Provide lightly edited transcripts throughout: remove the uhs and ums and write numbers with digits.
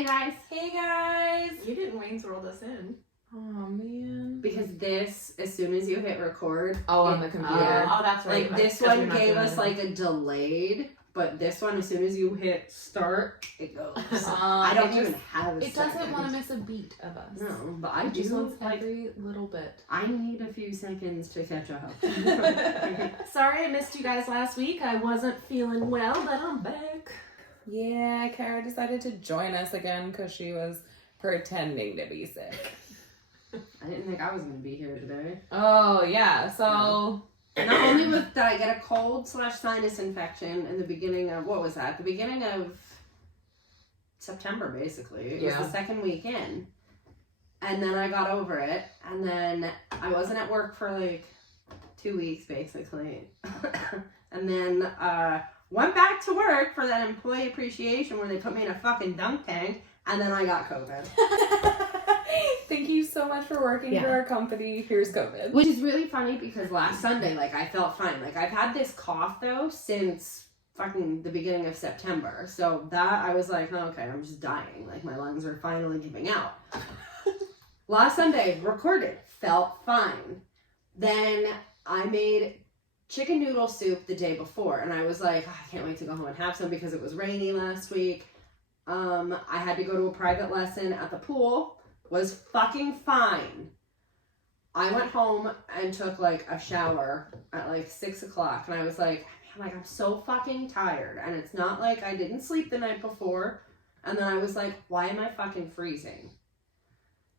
Hey guys. Hey guys. You didn't Wayne's World us in. Oh man. Because this, as soon as you hit record. On the computer. Oh, that's right. Like this one gave us like a delayed, but this one, as soon as you hit start, it goes. I don't even have a It doesn't want to miss a beat of us. No, but I It just do. wants every little bit. I need a few seconds to catch up. Sorry I missed you guys last week. I wasn't feeling well, but I'm back. Yeah, Kara decided to join us again because she was pretending to be sick. I didn't think I was going to be here today. Oh, yeah. So... Not only did I get a cold/sinus infection in the beginning of, what was that? The beginning of September, basically. It was the second week in. And then I got over it. And then I wasn't at work for like 2 weeks, basically. And then went back to work for that employee appreciation where they put me in a fucking dunk tank. And then I got COVID. Thank you so much for working for our company. Here's COVID. Which is really funny because last Sunday, like, I felt fine. Like, I've had this cough, though, since fucking the beginning of September. So that, I was like, oh, okay, I'm just dying. Like, my lungs are finally giving out. Last Sunday, recorded, felt fine. Then I made chicken noodle soup the day before. And I was like, oh, I can't wait to go home and have some because it was rainy last week. I had to go to a private lesson at the pool. Was fucking fine. I went home and took like a shower at like 6 o'clock and I was like, man, I'm so fucking tired. And it's not like I didn't sleep the night before. And then I was like, why am I fucking freezing?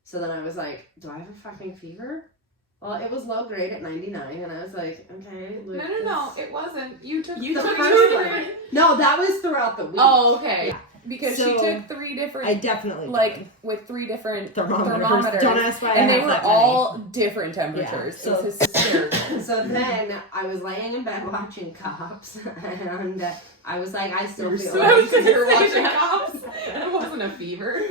So then I was like, do I have a fucking fever? Well, it was low grade at 99 and I was like, okay. No, it wasn't. You took You the took first two one. different. No, that was throughout the week. Oh, okay. Yeah. Because So, she took 3 different, I definitely like, with 3 different thermometers. Don't ask why. and I they have were that all different temperatures. Yeah, It was hysterical. So then I was laying in bed watching Cops and I was like, I still feel I was like gonna say watching Cops. It wasn't a fever.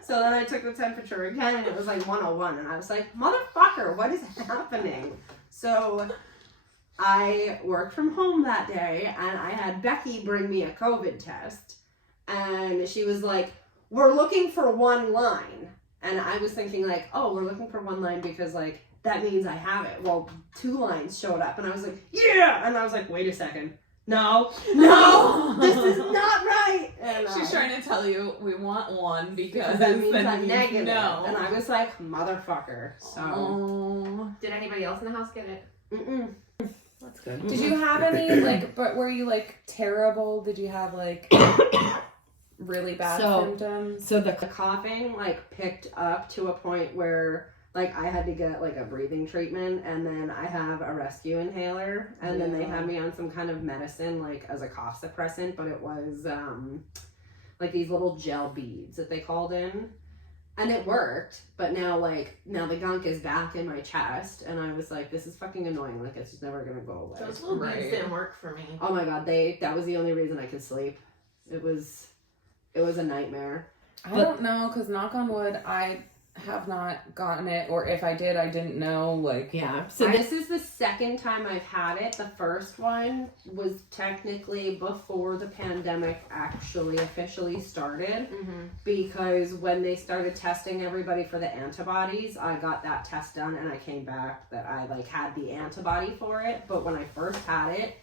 So then I took the temperature again and it was like 101 and I was like, motherfucker, what is happening? So I worked from home that day and I had Becky bring me a COVID test and she was like, we're looking for one line. And I was thinking like, oh, we're looking for one line because like, that means I have it. Well, 2 lines showed up and I was like, yeah! And I was like, wait a second. No, this is not right. And, She's trying to tell you we want one because that means then I'm negative. No. And I was like, motherfucker. So. Did anybody else in the house get it? Mm-mm. That's good. Did you have any, like, but were you, like, terrible? Did you have, like, really bad symptoms? So The coughing, like, picked up to a point where, like, I had to get, like, a breathing treatment, and then I have a rescue inhaler, and then they had me on some kind of medicine, like, as a cough suppressant, but it was, like, these little gel beads that they called in. And it worked, but now the gunk is back in my chest, and I was like, this is fucking annoying, like, it's just never gonna go away. Those little beads didn't work for me. Oh my god, that was the only reason I could sleep. It was a nightmare. I don't know, because knock on wood, I have not gotten it, or if I did, I didn't know, like... Yeah. So this is the second time I've had it. The first one was technically before the pandemic actually officially started, because when they started testing everybody for the antibodies, I got that test done and I came back that I like had the antibody for it. But when I first had it,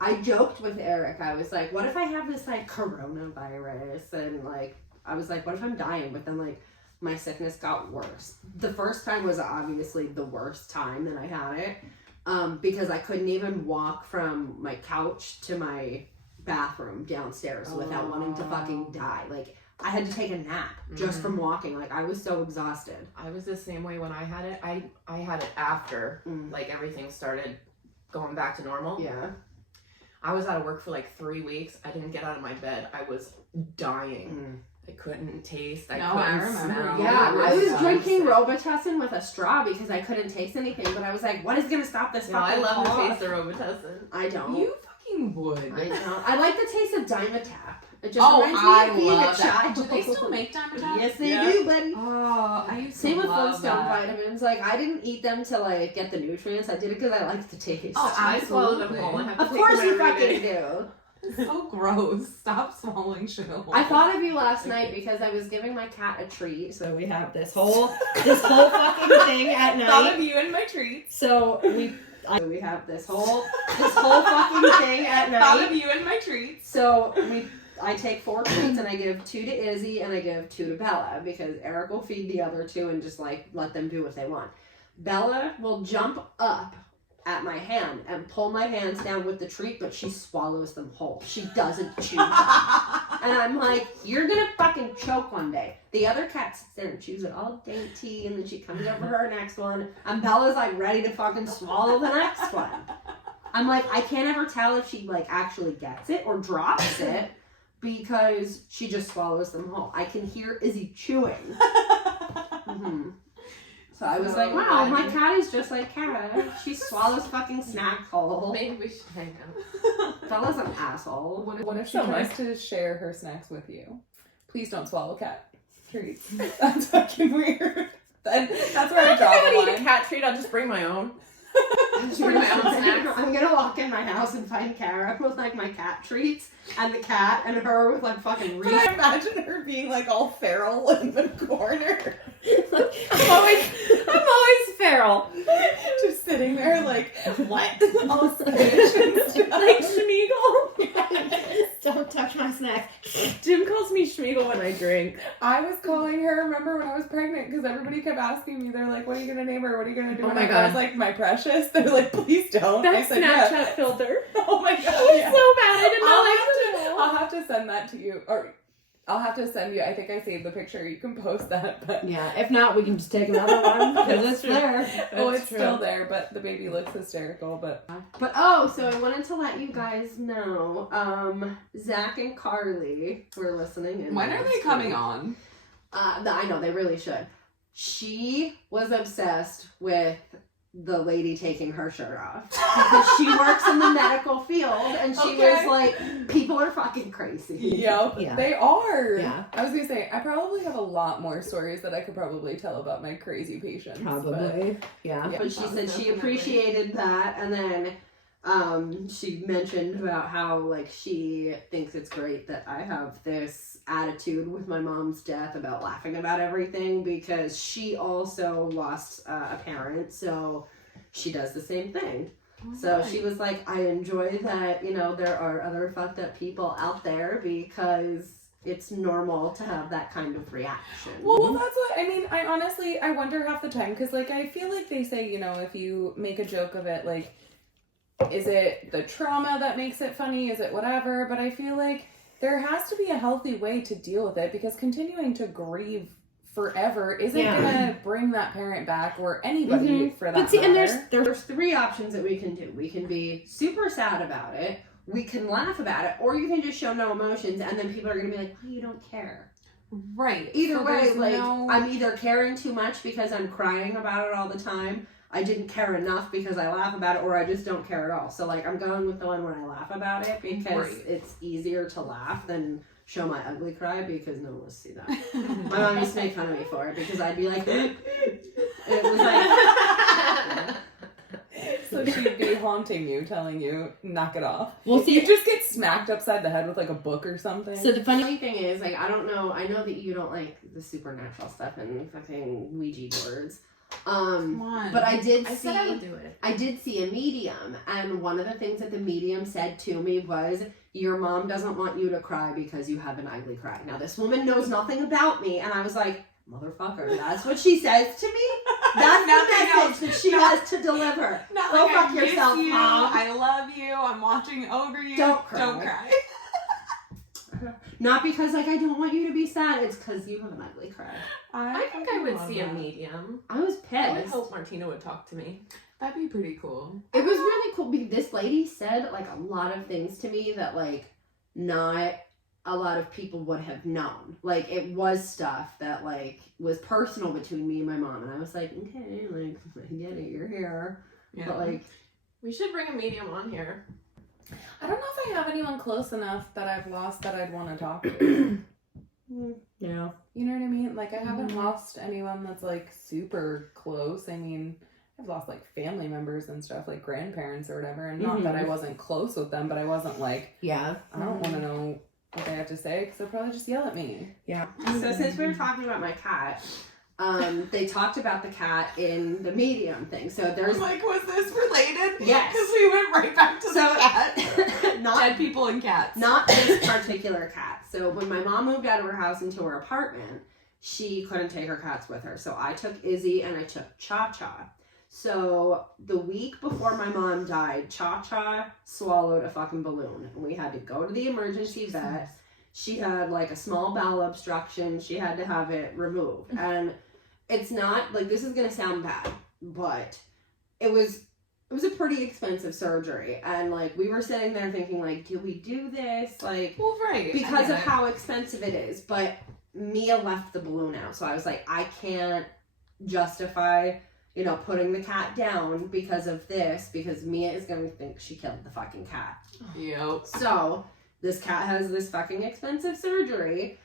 I joked with Eric. I was like, what if I have this like coronavirus? And like, I was like, what if I'm dying? But then like, my sickness got worse. The first time was obviously the worst time that I had it, because I couldn't even walk from my couch to my bathroom downstairs without wanting to fucking die. Like, I had to take a nap just from walking. Like, I was so exhausted. I was the same way when I had it. I had it after, like, everything started going back to normal. Yeah. I was out of work for like 3 weeks. I didn't get out of my bed. I was dying. I couldn't taste. I couldn't smell. Yeah, I was drinking Robitussin with a straw because I couldn't taste anything. But I was like, what is going to stop this I fucking love cough? the taste of Robitussin. I don't. You fucking would. I don't. I like the taste of Dimetapp. It just Oh, reminds me I of being a love that. child. Do they still make Dimetapp? Yes, they Yeah. do, buddy. Oh, I used to Same with love Flintstone that. vitamins. Like, I didn't eat them to, like, get the nutrients. I did it because I liked the taste. Oh, I swallowed them whole. I have to Of take course them you every fucking day. do. So gross. Stop swallowing Sméagol. I thought of you last night because I was giving my cat a treat. So we have this whole fucking thing at Thought night. of you and my treats. So we have this whole fucking thing at Thought night. of you and my treats. So I take 4 treats and I give 2 to Izzy and I give 2 to Bella because Eric will feed the other 2 and just like let them do what they want. Bella will jump up at my hand and pull my hands down with the treat, but she swallows them whole. She doesn't chew them. And I'm like, you're gonna fucking choke one day. The other cat sits there and chews it all dainty, and then she comes over her next one, and Bella's like ready to fucking swallow the next one. I'm like, I can't ever tell if she like actually gets it or drops it because she just swallows them whole. I can hear Izzy chewing. Mm-hmm. So I was like, wow, my cat is just like Cat. She swallows fucking snacks whole. Maybe we should hang out. Bella's an asshole. What if she tries to share her snacks with you? Please don't swallow cat treats. That's fucking weird. That's where I draw I'm the gonna eat a line. cat treat. I'll just bring my own. Bring my own snacks. I'm gonna walk in my house and find Kara with like my cat treats and the cat and her with like fucking But Reese. I imagine her being like all feral in the corner. I'm always feral. Just sitting there like, what? All squished and stuff. Like Sméagol. Don't touch my snacks. Jim calls me Sméagol when I drink. I was calling her, remember when I was pregnant, because everybody kept asking me, they're like, what are you going to name her? What are you going to do? Oh and my I God. was like, my precious. They're like, please don't. That I said, Snapchat yeah. filter. Oh my God. It was yeah. so bad. I didn't know I'll have to send that to you. Or I'll have to send you, I think I saved the picture. You can post that. But Yeah, if not, we can just take another one because it's there. it's still there, but the baby looks hysterical. But So I wanted to let you guys know, Zach and Carly were listening. In When are they coming on? I know, they really should. She was obsessed with the lady taking her shirt off because she works in the medical field and she was like, people are fucking crazy. yeah, Yeah. they are. Yeah. I was gonna say I probably have a lot more stories that I could probably tell about my crazy patients. Probably. Yeah. Yeah. But she said she appreciated that, and then she mentioned about how like she thinks it's great that I have this attitude with my mom's death about laughing about everything because she also lost a parent, so she does the same thing. So she was like, I enjoy that, you know, there are other fucked up people out there because it's normal to have that kind of reaction. Well, that's what I mean. I honestly, I wonder half the time because, like, I feel like they say, you know, if you make a joke of it, like, is it the trauma that makes it funny? Is it whatever? But I feel like there has to be a healthy way to deal with it because continuing to grieve forever isn't gonna bring that parent back or anybody for that. But see, matter. and there's 3 options that we can do. We can be super sad about it, we can laugh about it, or you can just show no emotions, and then people are gonna be like, oh, you don't care. Right. Either So way, there's like, no- I'm either caring too much because I'm crying about it all the time, I didn't care enough because I laugh about it, or I just don't care at all. So, like, I'm going with the one where I laugh about it because it's easier to laugh than show my ugly cry because no one wants to see that. My mom used to make fun of me for it because I'd be like, and it was like... So she'd be haunting you, telling you, knock it off. Well, see, You just get smacked upside the head with like a book or something. so the funny Funny thing is, like, I don't know, I know that you don't like the supernatural stuff and fucking Ouija boards. Come on. But I did I see... said I would do it. I did see a medium, and one of the things that the medium said to me was, your mom doesn't want you to cry because you have an ugly cry. Now, this woman knows nothing about me, and I was like, motherfucker, that's what she says to me? That's the message that she has to deliver. Not Go like, fuck I miss yourself, you, Mom. I love you. I'm watching over you. Don't cry. Don't cry. Not because, like, I don't want you to be sad, it's because you have an ugly cry. I think I would love see a that. medium. I was I would pissed. hope Martina would talk to me. That'd be pretty cool. It was really cool because this lady said, like, a lot of things to me that, like, not a lot of people would have known. Like, it was stuff that, like, was personal between me and my mom. And I was like, okay, like, I get it, you're here. Yeah. But, like, We should bring a medium on here. I don't know if I have anyone close enough that I've lost that I'd want to talk to. yeah. You know what I mean? Like, I haven't lost anyone that's, like, super close. I mean, I've lost like family members and stuff, like grandparents or whatever, and not that I wasn't close with them, but I wasn't like, Yeah. I don't want to know what they have to say because they'll probably just yell at me. Yeah. So since we were talking about my cat, they talked about the cat in the Medium thing. So there's Like, was this related? Yes. Because we went right back to So- the cat. not Dead people and cats. not this particular cat. So when my mom moved out of her house into her apartment, she couldn't take her cats with her. So I took Izzy and I took Cha-Cha. So the week before my mom died, Cha-Cha swallowed a fucking balloon. And we had to go to the emergency vet. She had like a small bowel obstruction. She had to have it removed. And it's not like, this is going to sound bad, but it was a pretty expensive surgery. And like, we were sitting there thinking like, do we do this? Like, Well, right. because I of get how expensive it is. But Mia left the balloon out. So I was like, I can't justify, you know, putting the cat down because of this, because Mia is going to think she killed the fucking cat. it. Yep. So this cat has this fucking expensive surgery.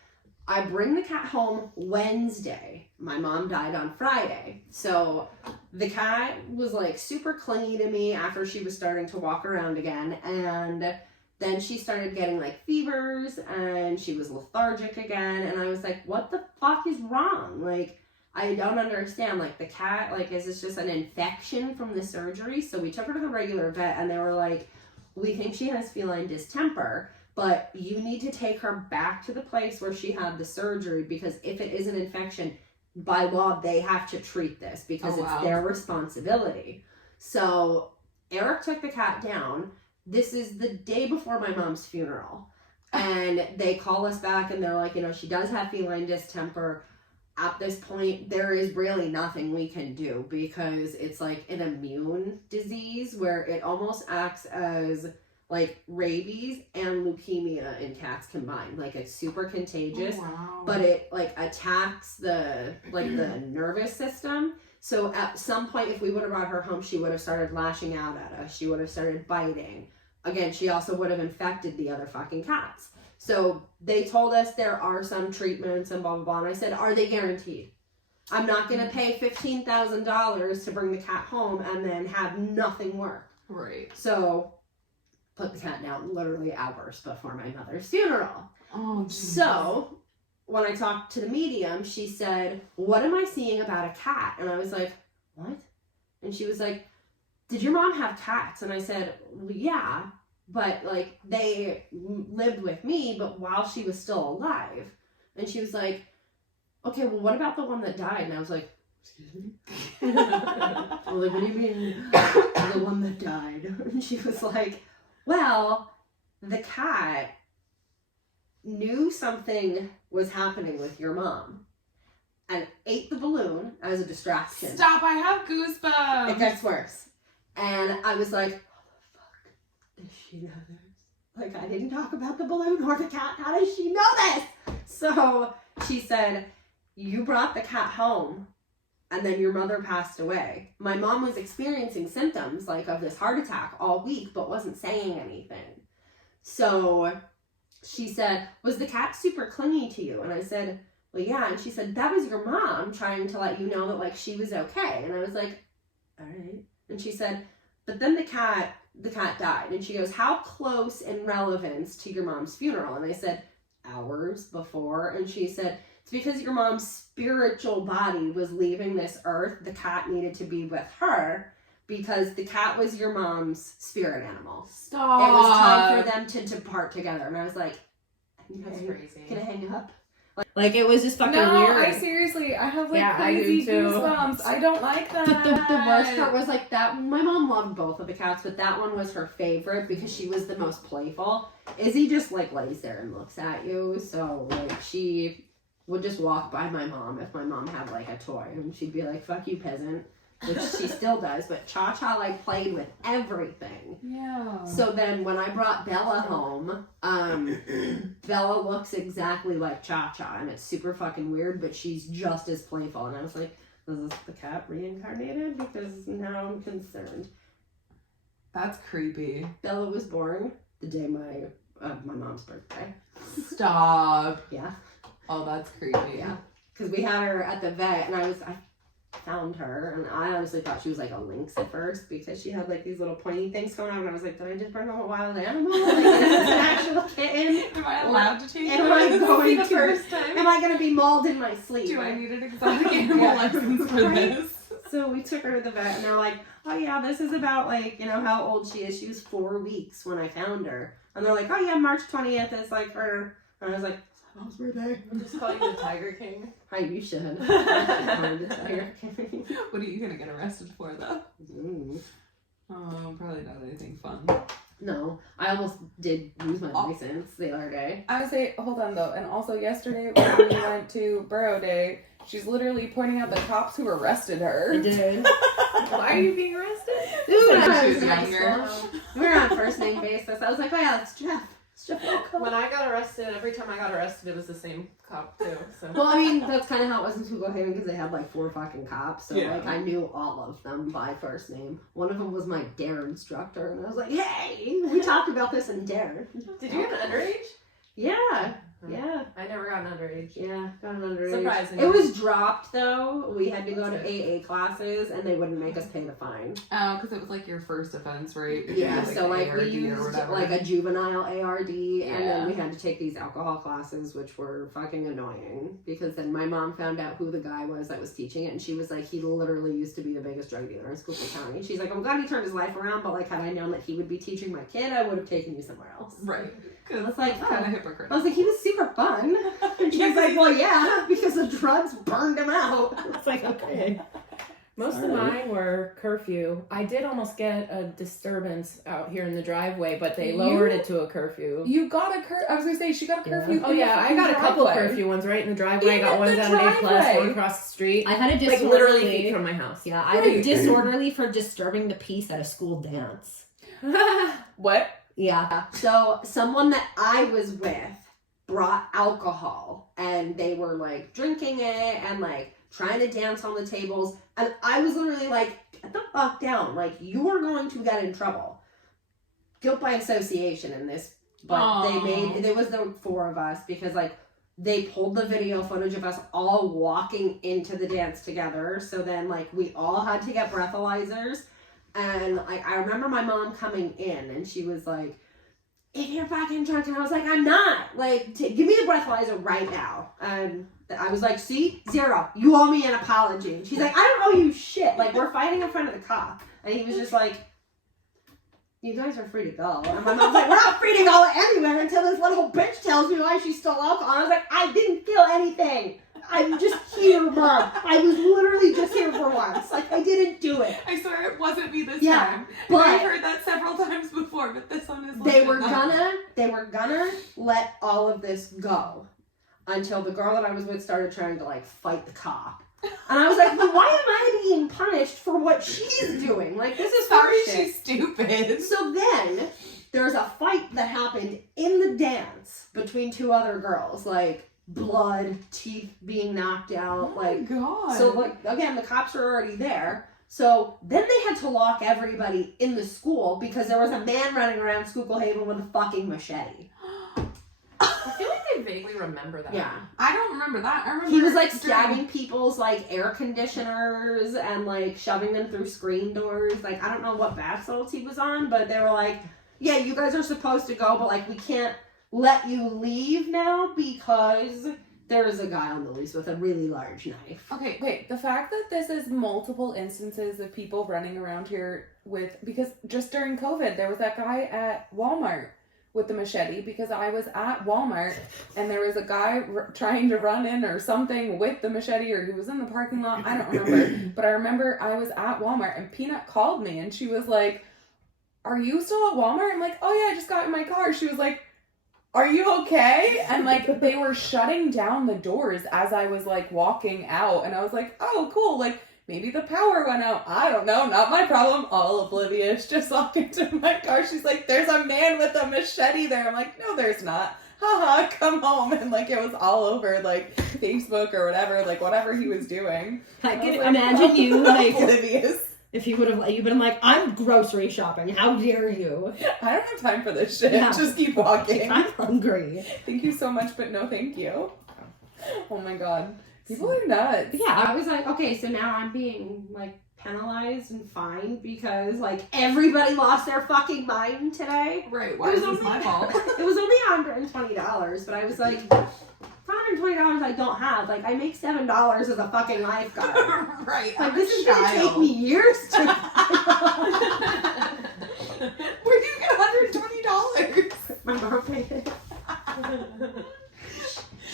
I bring the cat home Wednesday. My mom died on Friday. So the cat was like super clingy to me after she was starting to walk around again. And then she started getting like fevers and she was lethargic again. And I was like, what the fuck is wrong? Like, I don't understand. Like, the cat, like, is this just an infection from the surgery? So we took her to the regular vet and they were like, we think she has feline distemper, but you need to take her back to the place where she had the surgery, because if it is an infection, by law, they have to treat this because Oh, wow. it's their responsibility. So Eric took the cat down. This is the day before my mom's funeral. And they call us back and they're like, you know, she does have feline distemper. At this point, there is really nothing we can do because it's like an immune disease where it almost acts as like rabies and leukemia in cats combined. Like, it's super contagious, Oh, wow. but it like attacks the nervous system. So at some point, if we would have brought her home, she would have started lashing out at us. She would have started biting. Again, she also would have infected the other fucking cats. So they told us there are some treatments and blah, blah, blah. And I said, are they guaranteed? I'm not going to pay $15,000 to bring the cat home and then have nothing work. Right. So put the cat down literally hours before my mother's funeral. Oh, geez. So when I talked to the medium, she said, what am I seeing about a cat? And I was like, what? And she was like, did your mom have cats? And I said, well, yeah, but like they lived with me, but while she was still alive. And she was like, okay, well, what about the one that died? And I was like, excuse me? Well, like, what do you mean the one that died? And she was like, well, the cat knew something was happening with your mom and ate the balloon as a distraction. Stop, I have goosebumps. It gets worse. And I was like, how the fuck does she know this? Like, I didn't talk about the balloon or the cat. How does she know this? So she said, you brought the cat home and then your mother passed away. My mom was experiencing symptoms like of this heart attack all week, but wasn't saying anything. So she said, was the cat super clingy to you? And I said, well, yeah. And she said, that was your mom trying to let you know that like she was okay. And I was like, all right. And she said, but then the cat died. And she goes, how close in relevance to your mom's funeral? And I said, hours before. And she said, it's because your mom's spiritual body was leaving this earth. The cat needed to be with her because the cat was your mom's spirit animal. Stop. It was time for them to depart together. And I was like, That's okay, crazy. can I hang up? Like, it was just fucking No, weird. I seriously, I have like Yeah, I do crazy too. goosebumps. I don't like that. But the worst part was like that. My mom loved both of the cats, but that one was her favorite because she was the most playful. Izzy just like lays there and looks at you. So like she would just walk by my mom if my mom had like a toy, and she'd be like, "Fuck you, peasant," which she still does. But Cha-Cha like played with everything. Yeah. So then when I brought Bella home, Bella looks exactly like Cha-Cha, and it's super fucking weird, but she's just as playful. And I was like, is this the cat reincarnated? Because now I'm concerned. That's creepy. Bella was born the day my mom's birthday. Stop. Yeah. Oh, that's creepy. Yeah. Because we had her at the vet, and I found her, and I honestly thought she was like a lynx at first because she had like these little pointy things going on, and I was like, did I just bring home a wild animal? Like, is this an actual kitten? Am I allowed to take Am I this? going the to- first time? Am I gonna be mauled in my sleep? Do I need an exotic animal Yeah. license for this? So we took her to the vet, and they're like, oh yeah, this is about like, you know, how old she is. She was 4 weeks when I found her. And they're like, oh yeah, March 20th is like her. And I was like, mom's birthday. I'll just call you the Tiger King. Hi, you should. What are you gonna get arrested for though? Mm. Oh, probably not anything fun. No, I almost did lose my license the other day. I would say, hold on though, and also yesterday when we went to Borough Day, she's literally pointing out the cops who arrested her. did. Why are you being arrested? Ooh, When I she was was in high younger. school. We were on first name basis. I was like, oh yeah, that's Jeff. It's Jeff Wilco. When I got arrested, every time I got arrested, it was the same cop too. So Well, I mean, that's kind of how it was in Sméagol because they had like 4 fucking cops. So, Yeah. like, I knew all of them by first name. One of them was my dare instructor, and I was like, hey, we talked about this in dare. did you get an underage? Yeah, yeah, I never got an underage. yeah. Got an underage. Surprisingly. It was dropped, though. We had to go to AA classes, and they wouldn't make us pay the fine. Oh, because it was like your first offense, right? If you Yeah, had, so like we ARD or used whatever. like a juvenile ARD, and Yeah. then we had to take these alcohol classes, which were fucking annoying because then my mom found out who the guy was that was teaching it, and she was like, he literally used to be the biggest drug dealer in Schuylkill County. She's like, I'm glad he turned his life around, but like had I known that he would be teaching my kid, I would have taken you somewhere else. Right. Because I was like, kind of oh. hypocritical. I was like, he was super fun. And she was like, well, yeah, because the drugs burned him out. It's like, okay. Most of mine were curfew. I did almost get a disturbance out here in the driveway, but they lowered it to a curfew. You got a I was gonna say she got a curfew. Oh in the yeah, I fucking got a couple driveway. curfew ones right in the driveway. I got In one the down at A Plus, driveway. one across the street. I had a Like disorderly. literally feet from my house. Yeah, I had a disorderly for disturbing the peace at a school dance. What? Yeah. So someone that I was with brought alcohol, and they were like drinking it and like trying to dance on the tables, and I was literally like, get the fuck down, like you are going to get in trouble. Guilt by association in this, but Aw. there was the 4 of us because like they pulled the video footage of us all walking into the dance together, so then like we all had to get breathalyzers. And like I remember my mom coming in, and she was like, if you're fucking drunk, and I was like, I'm not. Like, give me the breathalyzer right now. And I was like, see, 0. You owe me an apology. And she's like, I don't owe you shit. Like, we're fighting in front of the cop. And he was just like, you guys are free to go. And my mom's like, we're not free to go anywhere until this little bitch tells me why she stole alcohol. And I was like, I didn't feel anything. I'm just here, Mom. I was literally just here for once. Like, I didn't do it. I swear it wasn't me this Yeah, time. but- I've heard that several times before, but this one is They legit were now. gonna let all of this go until the girl that I was with started trying to like fight the cop. And I was like, well, why am I being punished for what she's doing? Like, this is Sorry, horseshit. she's stupid. So then there's a fight that happened in the dance between 2 other girls, like blood, teeth being knocked out, Oh like my god. so like again, the cops are already there. So then they had to lock everybody in the school because there was a man running around Schuylkill Haven with a fucking machete. I feel like I vaguely remember that. Yeah. I don't remember that. I remember He was like during- stabbing people's like air conditioners and like shoving them through screen doors. Like I don't know what bath salts he was on, but they were like, yeah, you guys are supposed to go, but like we can't let you leave now because there's a guy on the loose with a really large knife. Okay, Wait, the fact that this is multiple instances of people running around here with, because just during COVID, there was that guy at Walmart with the machete because I was at Walmart and there was a guy trying to run in or something with the machete, or he was in the parking lot. I don't remember. But I remember I was at Walmart and Peanut called me and she was like, are you still at Walmart? I'm like, oh yeah, I just got in my car. She was like, are you okay? And like they were shutting down the doors as I was like walking out, and I was like, oh cool, like maybe the power went out. I don't know, not my problem. All oblivious, just walked into my car. She's like, there's a man with a machete there. I'm like, no, there's not. Haha, come home. And like it was all over like Facebook or whatever, like whatever he was doing. I was can like, imagine you like oblivious. if he would have let you, but I'm like, I'm grocery shopping. How dare you? I don't have time for this shit. Yeah. Just keep walking. I'm hungry. Thank you so much, but no thank you. Oh my god. People are nuts. Yeah. I was like, okay, so now I'm being like penalized and fined because like everybody lost their fucking mind today. Right, why It is was this my fault? It was only $120, but I was like, $120 I don't have. Like I make $7 as a fucking lifeguard. Right, Like I'm this a is gonna take child. me years to. Where do you get $120? My mom paid it.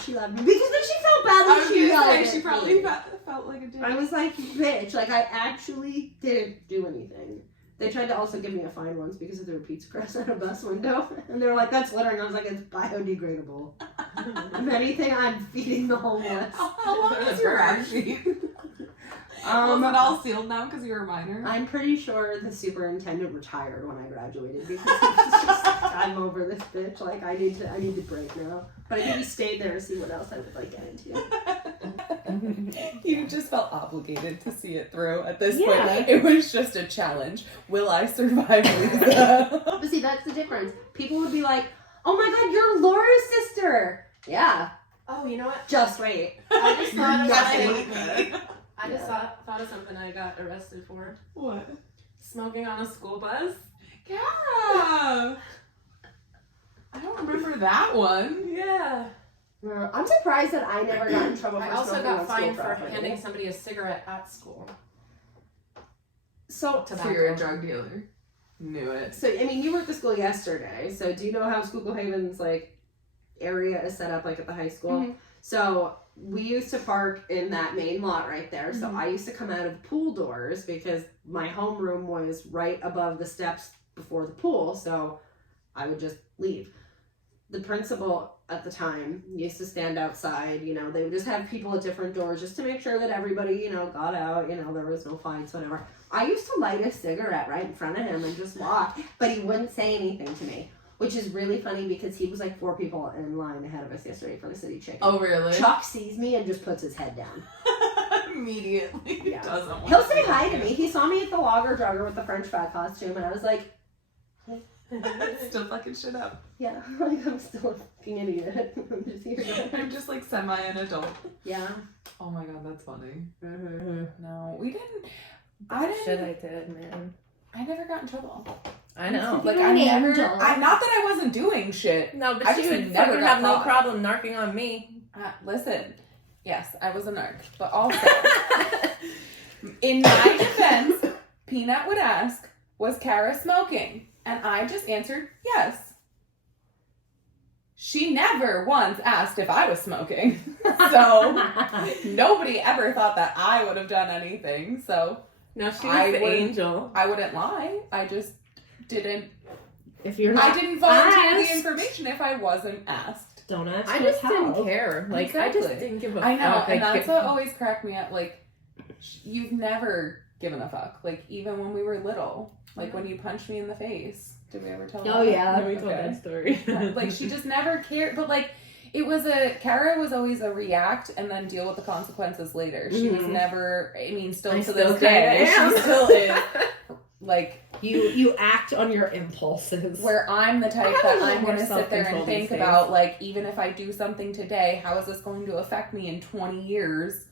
She loved me because then she felt bad I that was she gonna yelled say, at she me. probably felt like a dick. I was like, bitch, like I actually didn't do anything. They tried to also give me a fine once because I threw a pizza crust out a bus window. And they were like, that's littering. I was like, it's biodegradable. If anything, I'm feeding the homeless. How long is your rap sheet? Was it all sealed now because you were a minor? I'm pretty sure the superintendent retired when I graduated because he was just like, I'm over this bitch. Like I need to break now. But I maybe stayed there to see what else I would like get into. You just felt obligated to see it through at this Yeah. point. It was just a challenge. Will I survive, Lisa? But see, that's the difference. People would be like, oh my god, you're Laura's sister. Yeah, Oh, you know what? just wait. I just thought of Nothing. something. I just thought of something I got arrested for. What? Smoking on a school bus. Kara! I don't remember that one. Yeah. I'm surprised that I never got in trouble for I also smoking got on school fined for property. handing somebody a cigarette at school. So, So you're a drug dealer. Knew it. so I mean, you were at the school yesterday. So do you know how Schuylkill Haven's like area is set up like at the high school? Mhm. So we used to park in that main lot right there. So I used to come out of the pool doors because my homeroom was right above the steps before the pool. So I would just leave. The principal at the time used to stand outside, you know, they would just have people at different doors just to make sure that everybody, you know, got out, you know, there was no fights, whatever. I used to light a cigarette right in front of him and just walk, but he wouldn't say anything to me, which is really funny because he was like 4 people in line ahead of us yesterday for the city chicken. Oh, really? Chuck sees me and just puts his head down. Immediately. Yeah. Doesn't want He'll to say see hi to you. me. He saw me at the Lager Jogger with the French fry costume, and I was like, Still fucking shit up. yeah, like I'm still a fucking idiot. I'm just here. I'm just like semi an adult. Yeah. Oh my god, that's funny. No, we didn't. Shit, I did, man. I never got in trouble. I know. Like You're I an never. angel. not that I wasn't doing shit. No, but I she just would never fucking got have no caught. problem narking on me. Listen, yes, I was a narc, but also, in my defense, Peanut would ask, "Was Kara smoking?" And I just answered yes. She never once asked if I was smoking, so nobody ever thought that I would have done anything. So No, she I was the wouldn't- angel. I wouldn't lie. I just didn't. If you're not I didn't volunteer asked, the information if I wasn't asked. don't ask. I for just help. didn't care. Like, I just Exactly. didn't give a I know, fuck. and Like, that's what always cracked me up. Like, you've never given a fuck. Like, even when we were little. Like, when you punched me in the face. Did we ever tell Oh that? yeah. we told Okay. that story. Like, she just never cared. But, like, it was Kara was always a react and then deal with the consequences later. She was Mhm. never, I mean, still I to still this day, kinda am. she still is. Like, You act on your impulses. where I'm the type I have a that little I'm more going to sit there and self-control think these about, like, even if I do something today, how is this going to affect me in 20 years?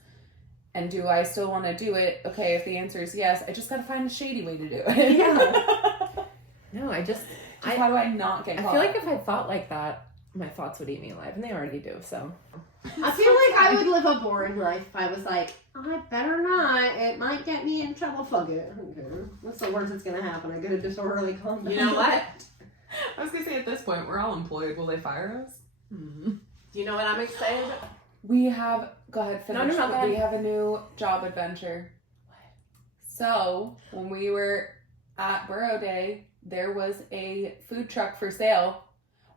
And do I still want to do it? Okay, if the answer is yes, I just got to find a shady way to do it. Yeah. No, I just How do I not get I caught? feel like if I thought like that, my thoughts would eat me alive, and they already do. So I feel like I would live a boring life if I was like, I better not. It might get me in trouble. Fuck it. I don't care. What's the worst that's gonna happen? I get a disorderly conduct. You know what? I was gonna say at this point, we're all employed. Will they fire us? You know what I'm excited? we have, go ahead, finish. No, go ahead. We have a new job adventure. So, when we were at Burrow Day, there was a food truck for sale.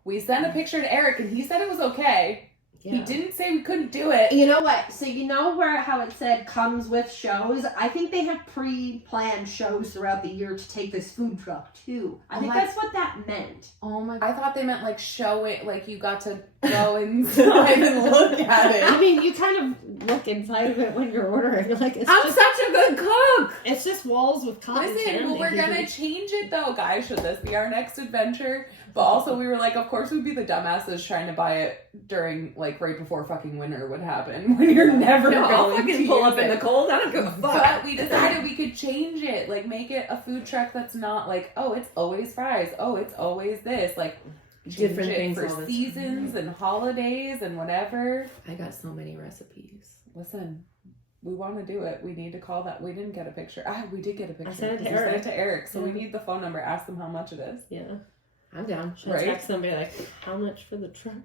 We sent a picture to Eric and he said it was okay. He didn't say we couldn't do it. You know what? So you know where how it said comes with shows? I think they have pre-planned shows throughout the year to take this food truck too. I think that's what that meant. Oh my! I thought they meant like show it, like you got to go inside and look at I it. mean, you kind of look inside of it when you're ordering. Like it's I'm just, such a good cook. it's just walls with cotton Listen, candy. well, we're gonna change it though, guys. Should this be our next adventure? But also, we were like, of course, we'd be the dumbasses trying to buy it during, like, right before fucking winter would happen, when you're never No, I'll going fucking to pull use up in the it. cold. I don't give a fuck. But we decided we could change it, like, make it a food truck that's not like, oh, it's always fries, oh, it's always this, like, change Different it things for all the seasons and holidays and whatever. I got so many recipes. Listen. We want to do it. We need to call that. We didn't get a picture. We did get a picture. sent it to 'cause we Eric. sent it to Eric. So we Yeah. need the phone number. Ask them how much it is. Yeah. I'm down. Should I Right? text somebody like, how much for the truck?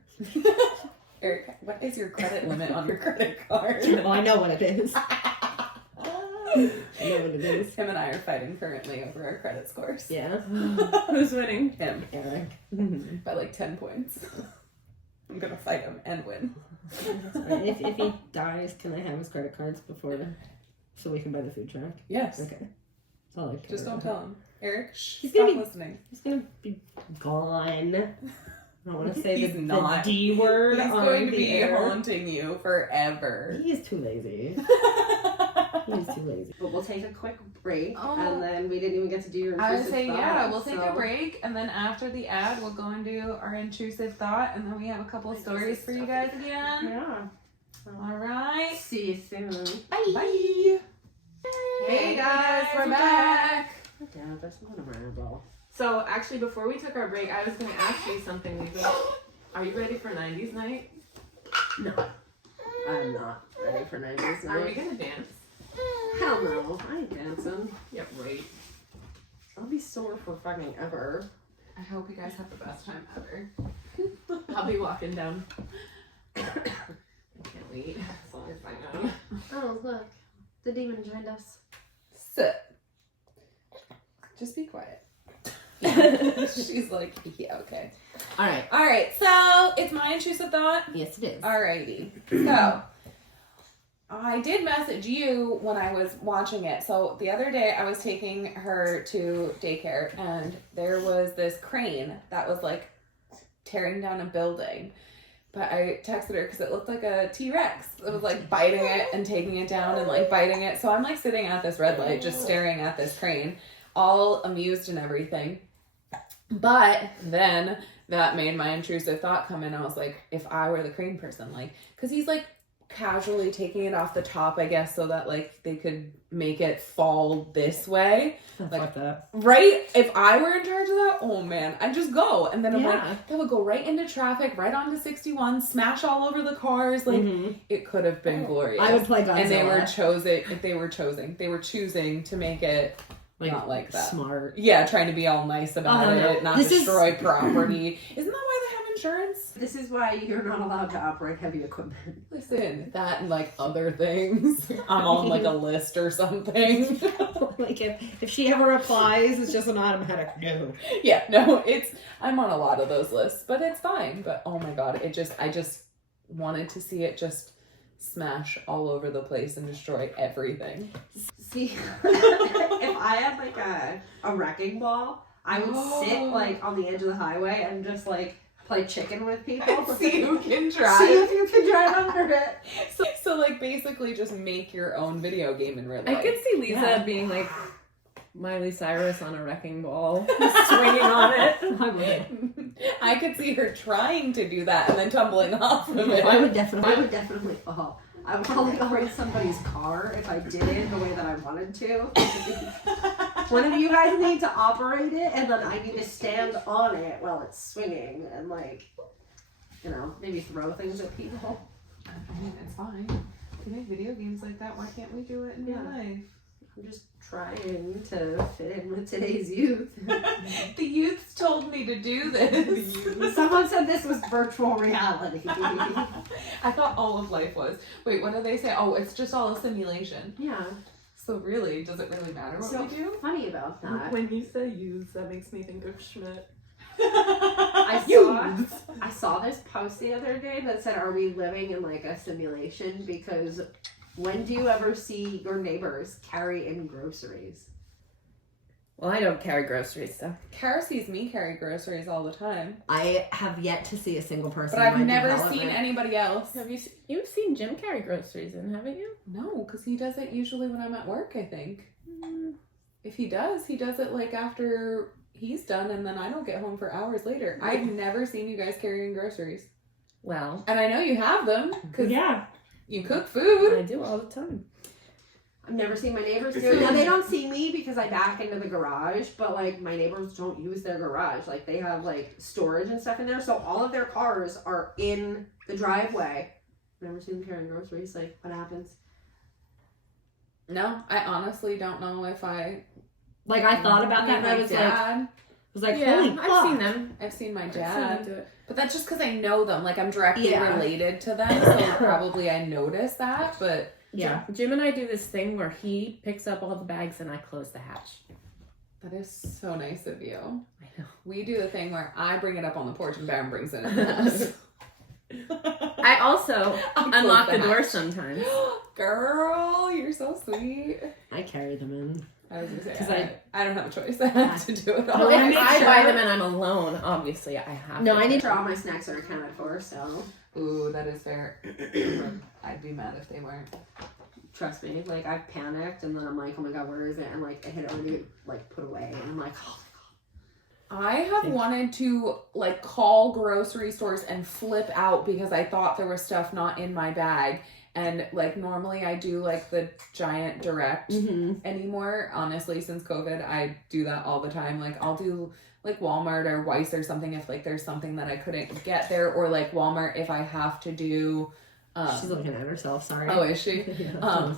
Eric, what is your credit limit on your credit card? Well, I know what it is. I know what it is. Him and I are fighting currently over our credit scores. Yeah. Who's winning? Him. Eric. By like 10 points. I'm gonna fight him and win. If he dies, can I have his credit cards before, so we can buy the food truck? Yes. Okay. That's all I care Just don't about. tell him. Eric, He's stop gonna be- listening. He's gonna be gone. I don't want to say He's the not. D word He's on going to the be air. haunting you forever. He is too lazy. He's too lazy. But we'll take a quick break, Oh. and then we didn't even get to do your I would intrusive say, yeah, thought, we'll take so- a break, and then after the ad, we'll go and do our intrusive thought, and then we have a couple of stories for you guys again. Yeah. All right. See you soon. Bye. Hey guys, we're back. Yeah, that's not a ramble. So actually, before we took our break, I was going to ask you something. Are you ready for 90s night? No. I'm not ready for 90s Are we night. going to dance? Hell no. I ain't dancing. Yep, right. I'll be sore for fucking ever. I hope you guys have the best time ever. I'll be walking down. I can't wait. As long as I know. Oh, look. The demon joined us. Sit. Just be quiet. She's like, yeah, okay. All right. All right, so it's my intrusive thought. Yes, it is. Alrighty. So, I did message you when I was watching it. So, the other day I was taking her to daycare, and there was this crane that was like tearing down a building. But I texted her because it looked like a T-Rex. It was like biting it and taking it down and like biting it. So I'm like sitting at this red light just staring at this crane, all amused and everything. But then that made my intrusive thought come in. I was like, if I were the crane person, like, because he's like casually taking it off the top, I guess, so that like they could make it fall this way. Fuck that. Right? If I were in charge of that, oh man, I'd just go. And then I'm Yeah. like, that would go right into traffic, right onto 61, smash all over the cars. Like, it could have been glorious. I would play Godzilla. And they were choosing to make it not like that. Smart. Yeah, trying to be all nice about it, not This is- destroy property. Isn't that why they have insurance? This is why you're not allowed to operate heavy equipment. Listen, that and like other things. I'm on like a list or something. Like if she ever applies, it's just an automatic no. Yeah, no, I'm on a lot of those lists, but it's fine. But oh my god, I just wanted to see it just smash all over the place and destroy everything. See, if I had like a wrecking ball, I would sit like on the edge of the highway and just like play chicken with people. See who can See drive. if you can drive under it. So like basically just make your own video game in real I life. could see Lisa being like Miley Cyrus on a wrecking ball, swinging on it. I would. I could see her trying to do that and then tumbling off of it. I would definitely fall. I would probably operate somebody's car if I did it the way that I wanted to. One of you guys need to operate it, and then I need to stand on it while it's swinging and like, you know, maybe throw things at people. I mean, it's fine. We make video games like that. Why can't we do it in real life? I'm just trying to fit in with today's youth. The youths told me to do this. Someone said this was virtual reality. I thought all of life was. Wait, what do they say? Oh, it's just all a simulation. Yeah. So really, does it really matter what So we do? funny about that. When you say use, that makes me think of Schmidt. I saw this post the other day that said, "Are we living in like a simulation? Because when do you ever see your neighbors carry in groceries?" Well, I don't carry groceries, so. Kara sees me carry groceries all the time. I have yet to see a single person. But I've in my never development. seen anybody else. Have you've seen Jim carry groceries in, haven't you? No, because he does it usually when I'm at work, I think. If he does it like after he's done and then I don't get home for hours later. I've never seen you guys carrying groceries. Well, And I know you have them because Yeah. you cook food. I do all the time. I've never seen my neighbors do it. Now they don't see me because I back into the garage, but like my neighbors don't use their garage. Like they have like storage and stuff in there, so all of their cars are in the driveway. Never seen them carrying groceries. Like what happens? No, I honestly don't know if I. Like I thought about that, and I my was like, dad. Yeah, holy fuck. I've seen them. I've seen my I've seen dad. them do it. But that's just because I know them. Like, I'm directly Yeah. related to them, so probably I notice that, but... Yeah. Jim and I do this thing where he picks up all the bags and I close the hatch. That is so nice of you. I know. We do the thing where I bring it up on the porch and Baron brings it in the house. I also unlock close the the door hatch. sometimes. Girl, you're so sweet. I carry them in. I was gonna say, 'Cause I don't have a choice. I have to do it all. Well, if make I sure- buy them and I'm alone, obviously I have No, to. I need- Sure, all my snacks are accounted for, so Ooh, that is fair. I'd be mad if they weren't. trust me. Like I've panicked, and then I'm like, oh my god, where is it? And like it had already like put away, and I'm like, oh. I have wanted to like call grocery stores and flip out because I thought there was stuff not in my bag. And like normally I do like the giant direct anymore. Honestly, since COVID, I do that all the time. Like I'll do like Walmart or Weiss or something if like there's something that I couldn't get there, or like Walmart if I have to do She's looking at herself, sorry. oh, is she?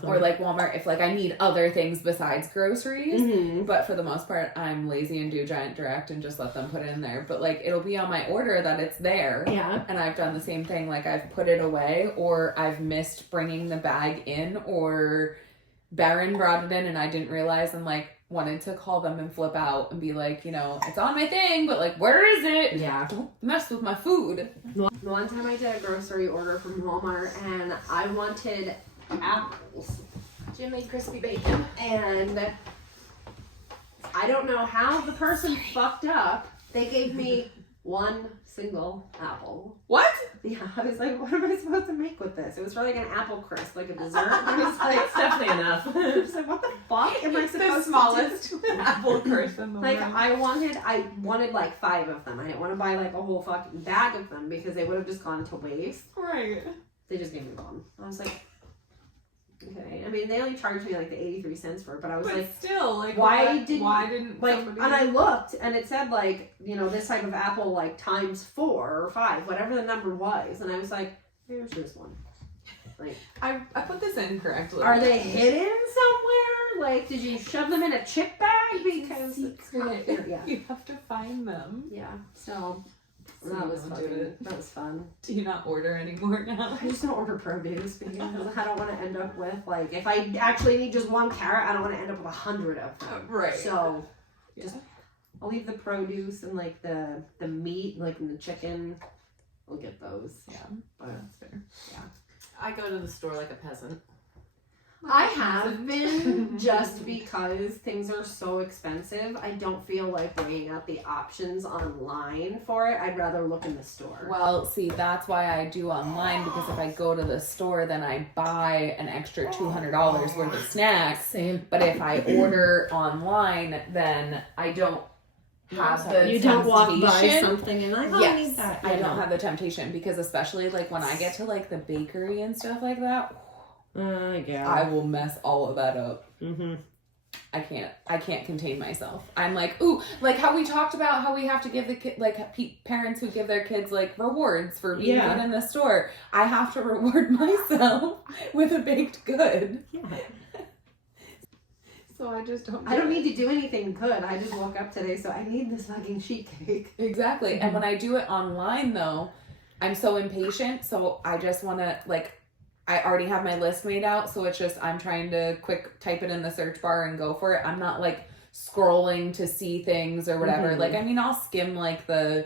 Or like Walmart if like I need other things besides groceries. But for the most part, I'm lazy and do giant direct and just let them put it in there. But like it'll be on my order that it's there. Yeah. And I've done the same thing. Like I've put it away, or I've missed bringing the bag in, or Baron brought it in and I didn't realize, and like wanted to call them and flip out and be like, you know, it's on my thing, but like, where is it? Yeah. Don't mess with my food. The one time I did a grocery order from Walmart, and I wanted apples. Jim made crispy bacon, and I don't know how the person fucked up. They gave me one single apple. What? Yeah, I was like, what am I supposed to make with this? It was for like an apple crisp, like a dessert. I was like, It's definitely enough. I was like, what the fuck am I It's supposed the smallest apple crisp in the Like world. I wanted like 5 of them. I didn't want to buy like a whole fucking bag of them because they would have just gone to waste. Right. They just gave me one. I was like, okay. I mean, they only charged me like the 83 cents for it, but I was But like, still, like, why what- didn't- why didn't like, somebody... and I looked and it said like, you know, this type of apple like times 4 or 5, whatever the number was, and I was like, here's just one. Like, I put this in correctly. are they hidden somewhere? Like, did you shove them in a chip bag? Because it's not Secret. fair. Yeah. You have to find them. Yeah. So So that you was don't do fucking, it. that was fun. Do you not order anymore now? I just don't order produce because I don't want to end up with like if I actually need just one carrot, I don't want to end up with 100 of them. Right. So Yeah. just I'll leave the produce and like the meat, like in the chicken. I'll get those. Yeah. But That's fair. I go to the store like a peasant. I have been just because things are so expensive. I don't feel like weighing out the options online for it. I'd rather look in the store. Well, see, that's why I do online, because if I go to the store, then I buy an extra $200 worth of snacks. Same. But if I order online, then I don't have the You don't walk by temptation. something and like, oh, I need Yes, that. I don't have the temptation, because especially like when I get to like the bakery and stuff like that, Yeah. I will mess all of that up. Mm-hmm. I can't contain myself. I'm like, ooh, like how we talked about how we have to give the kid, like parents who give their kids like rewards for being Yeah. good in the store. I have to reward myself with a baked good. Yeah. So I just don't. I don't need to do anything good. I just woke up today, so I need this fucking sheet cake. Exactly. And when I do it online though, I'm so impatient. So I just want to like, I already have my list made out. So it's just, I'm trying to quick type it in the search bar and go for it. I'm not like scrolling to see things or whatever. Mhm. Like, I mean, I'll skim like the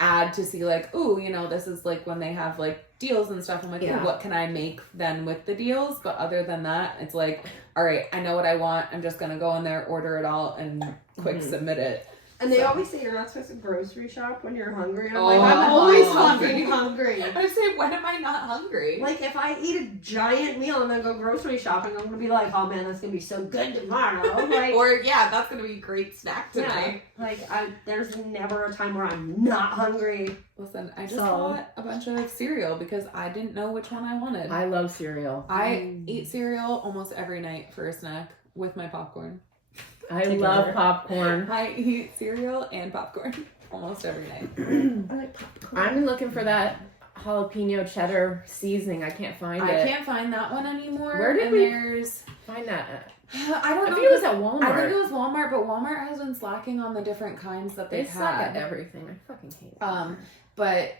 ad to see like, ooh, you know, this is like when they have like deals and stuff. I'm like, Yeah. what can I make then with the deals? But other than that, it's like, all right, I know what I want. I'm just gonna go in there, order it all, and quick submit it. And they always say you're not supposed to grocery shop when you're hungry. And I'm Oh, like, I'm always hungry. fucking hungry. I say, when am I not hungry? Like, if I eat a giant meal and then go grocery shopping, I'm gonna be like, oh man, that's gonna be so good tomorrow. Like, Or, yeah, that's going to be a great snack yeah, tonight. like there's never a time where I'm not hungry. Listen, I just So- bought a bunch of cereal because I didn't know which one I wanted. I love cereal. I eat cereal almost every night for a snack with my popcorn. I Together. love popcorn. I eat cereal and popcorn almost every night. I like popcorn. I'm looking for that jalapeno cheddar seasoning. I can't find I it. can't find that one anymore. Where did and we there's find that at? I don't I know. think it was 'cause at Walmart. I think it was Walmart, but Walmart has been slacking on the different kinds that They they've suck at had. everything. I fucking hate it. But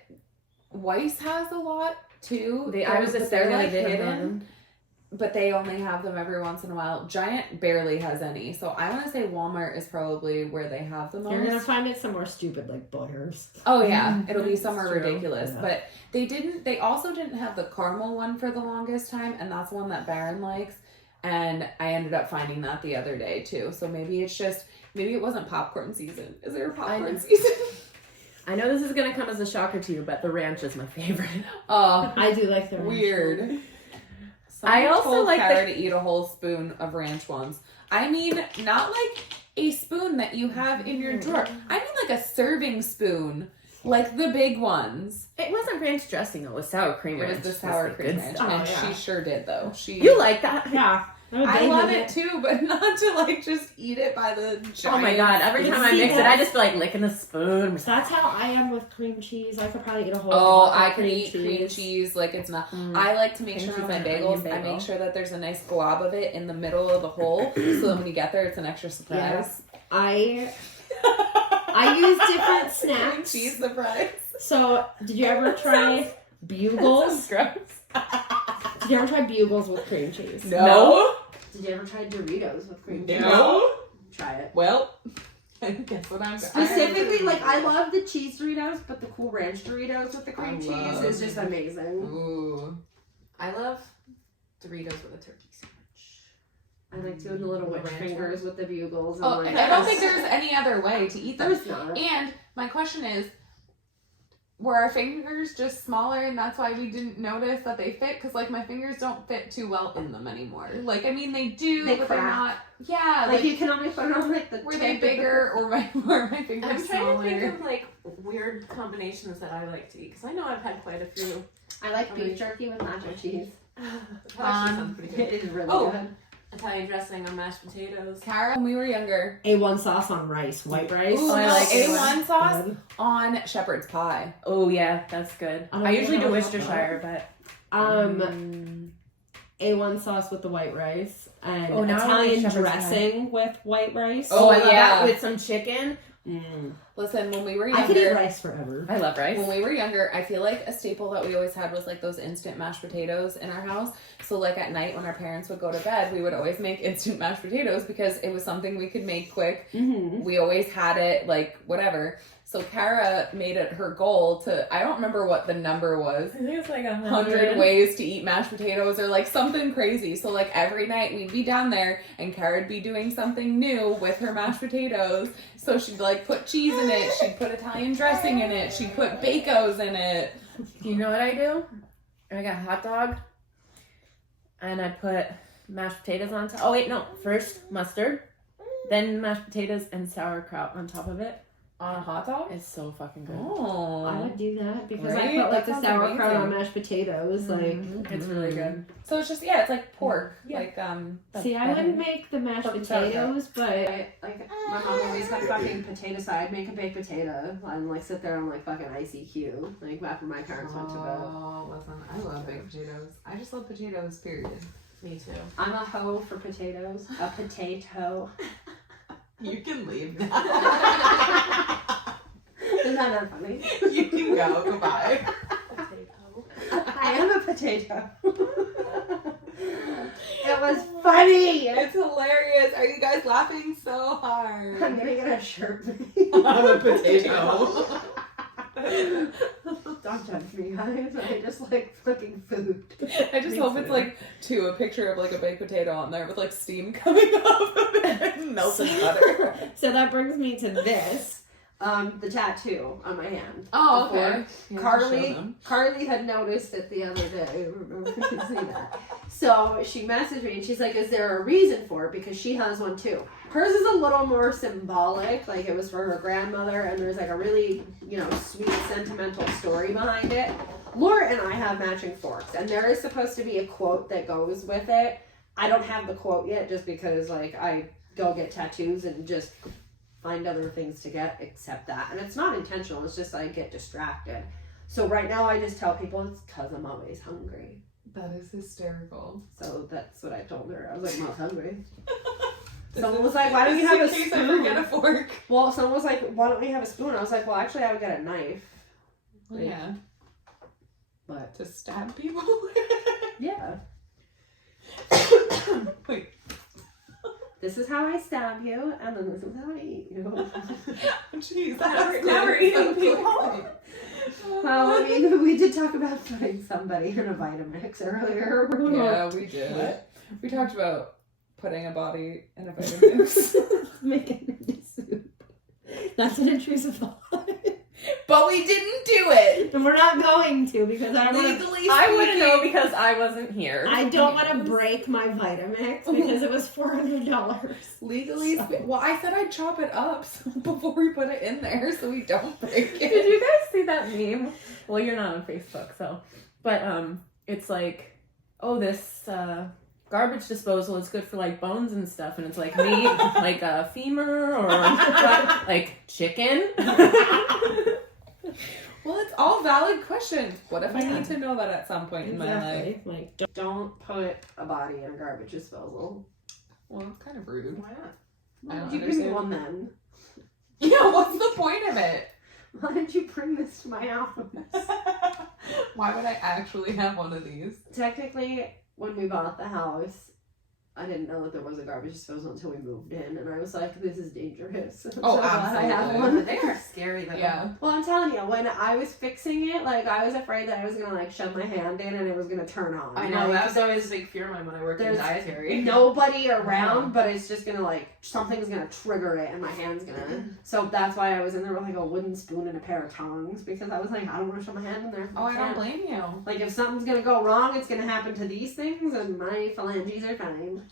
Weiss has a lot too. I was just there the other day. hidden. But they only have them every once in a while. Giant barely has any. So I want to say Walmart is probably where they have the most. You're gonna find it somewhere stupid like Butters. Oh yeah, it'll be That's somewhere true. ridiculous. Yeah. But they also didn't have the caramel one for the longest time, and that's one that Baron likes. And I ended up finding that the other day too. So maybe it wasn't popcorn season. Is there a popcorn season? I know this is gonna come as a shocker to you, but the ranch is my favorite. Oh, I do like the ranch. weird. I also told like Kara to eat a whole spoon of ranch once. I mean, not like a spoon that you have in your drawer. I mean like a serving spoon. Like the big ones. It wasn't ranch dressing though, it was sour cream It was ranch. the That's sour the cream good ranch. stuff. And yeah. she sure did though. You like that? Yeah. I love it too, but not to like just eat it by the giant. Oh my god, every time I See, mix it, I that's- just feel like licking a spoon. That's how I am with cream cheese. I could probably eat a whole. Oh, block of I can eat cream cheese like it's not. I like to make Cream sure on cheese my and an bagels, onion I bagel. make sure that there's a nice glob of it in the middle of the hole, so that when you get there, it's an extra surprise. I use different Cream snacks. cheese surprise. So, did you ever try bugles? Gross. Did you ever try bugles with cream cheese? No. Did you ever try Doritos with cream cheese? No. Try it. Well, guess what I'm Specifically, like, I love the cheese Doritos, but the Cool Ranch Doritos with the cream I cheese love is just amazing. Ooh. I love Doritos with a turkey sandwich. I like doing the little witch Ranch fingers with the bugles. And Oh, like, and I don't think there's any other way to eat them. There's not. And my question is, were our fingers just smaller and that's why we didn't notice that they fit? Because, like, my fingers don't fit too well in them anymore. Like, I mean, they do, They but they're crack. not. Yeah, Like, you can only put it on, like, the were tip they of the- bigger or were my fingers I'm trying smaller? to think of like weird combinations that I like to eat because I know I've had quite a few. I like beef jerky with nacho cheese. That actually sounds pretty It good. is really Oh. good. Italian dressing on mashed potatoes. Kara, when we were younger, A1 sauce on rice, white rice. ooh, I no, like A1 sauce Good. on shepherd's pie. Oh yeah, that's good. I don't I usually know do how Worcestershire, but A1 sauce with the white rice and Oh, now I like Italian shepherd's dressing with white rice. Oh, I love yeah. that with some chicken. Listen, when we were I could eat younger, rice forever. I love rice. when we were younger, I feel like a staple that we always had was like those instant mashed potatoes in our house. So like at night when our parents would go to bed, we would always make instant mashed potatoes because it was something we could make quick. Mm-hmm. We always had it, like, whatever. So Kara made it her goal to, I don't remember what the number was, I think it's like 100 ways to eat mashed potatoes or like something crazy. So like every night we'd be down there and Kara would be doing something new with her mashed potatoes. So she'd like put cheese in it, she'd put Italian dressing in it, she'd put Bacos in it. You know what I do? I got a hot dog, and I put mashed potatoes on top. Oh wait, no. First mustard, then mashed potatoes and sauerkraut on top of it. On a hot dog? It's so fucking good. I Oh. would do that because Right? I put like That the sounds sauerkraut amazing. on mashed potatoes. Like, It's really good. So it's just, yeah, it's like pork. Yeah. Like, see, I wouldn't make the mashed Pork and sauerkraut. potatoes, but I, like, my mom always got fucking potato side, make a baked potato, and like sit there on like fucking ICQ, like after my parents went to bed. Oh, listen, I love baked potatoes. I just love potatoes, period. Me too. I'm a hoe for potatoes. A potato. You can leave now. Is that not funny? You can go. Goodbye. I am a potato. It was funny. It's hilarious. Are you guys laughing so hard? I'm gonna get a shirt made. I'm a potato. Don't judge me, guys. I just like fucking food. I just Me hope too. it's like a picture of like a baked potato on there with like steam coming off of it and melted butter. So that brings me to this. The tattoo on my hand. Oh, Before. okay. Yeah, Carly had noticed it the other day. I don't remember if you can see that. So she messaged me and she's like, is there a reason for it? Because she has one too. Hers is a little more symbolic. Like it was for her grandmother and there's like a really, sweet sentimental story behind it. Laura and I have matching forks and there is supposed to be a quote that goes with it. I don't have the quote yet just because like I go get tattoos and just find other things to get except that. And it's not intentional. It's just I get distracted. So right now I just tell people it's because I'm always hungry. That is hysterical. So that's what I told her. I was like, I'm not hungry. Someone was like, why don't you have a spoon? I forget a fork. Well, someone was like, why don't we have a spoon? I was like, well, actually, I would get a knife. Well, yeah. But To stab people? yeah. Wait. This is how I stab you, and then this is how I eat you. Jeez. Now we're eating people. Well, I mean, we did talk about putting somebody in a Vitamix earlier. Yeah, we did. What? We talked about putting a body in a Vitamix. Making a soup. That's an intrusive thought. But we didn't do it. And we're not going to because I don't want to. Legally I wouldn't speaking- know because I wasn't here. I don't want to break my Vitamix because it was $400. Legally, well, I said I'd chop it up before we put it in there so we don't break it. Did you guys see that meme? Well, you're not on Facebook, so. But it's like, oh, this garbage disposal is good for like bones and stuff, and it's like meat, like a femur or like chicken. Well, it's all valid questions. What if I need to know that at some point in my life? Like, Don't put a body in a garbage disposal. Well, it's kind of rude. Why not? I Why don't did you bring understand. one then? Yeah, what's the point of it? Why did you bring this to my house? Why would I actually have one of these? Technically, when we bought the house, I didn't know that there was a garbage disposal until we moved in, and I was like, "This is dangerous." So Oh, glad I have absolutely. one. They are scary though. Yeah. Well, I'm telling you, when I was fixing it, like I was afraid that I was gonna like shove my hand in and it was gonna turn on. I know, Like, that was always a big fear of mine when I worked in There's dietary. nobody around, but it's just gonna like something's gonna trigger it, and my hand's gonna. So that's why I was in there with like a wooden spoon and a pair of tongs because I was like, I don't want to shove my hand in there. Oh, I don't can't. blame you. Like if something's gonna go wrong, it's gonna happen to these things, and my phalanges are fine.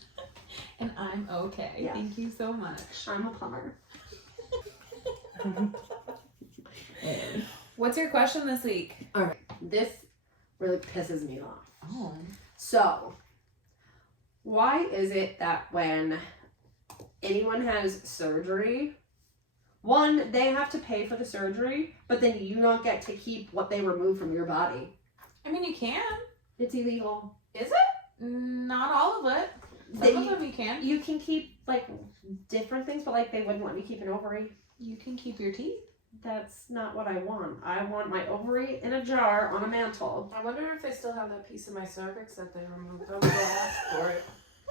And I'm okay. Yeah. Thank you so much. I'm a plumber. What's your question this week? This really pisses me off. Oh. So, why is it that when anyone has surgery, one, they have to pay for the surgery, but then you don't get to keep what they remove from your body? I mean, you can. It's illegal. Is it? Not all of it. Some of them you can. You can keep, like, different things, but, like, they wouldn't let me keep an ovary. You can keep your teeth. That's not what I want. I want my ovary in a jar on a mantle. I wonder if they still have that piece of my cervix that they removed. I'm gonna go ask for it.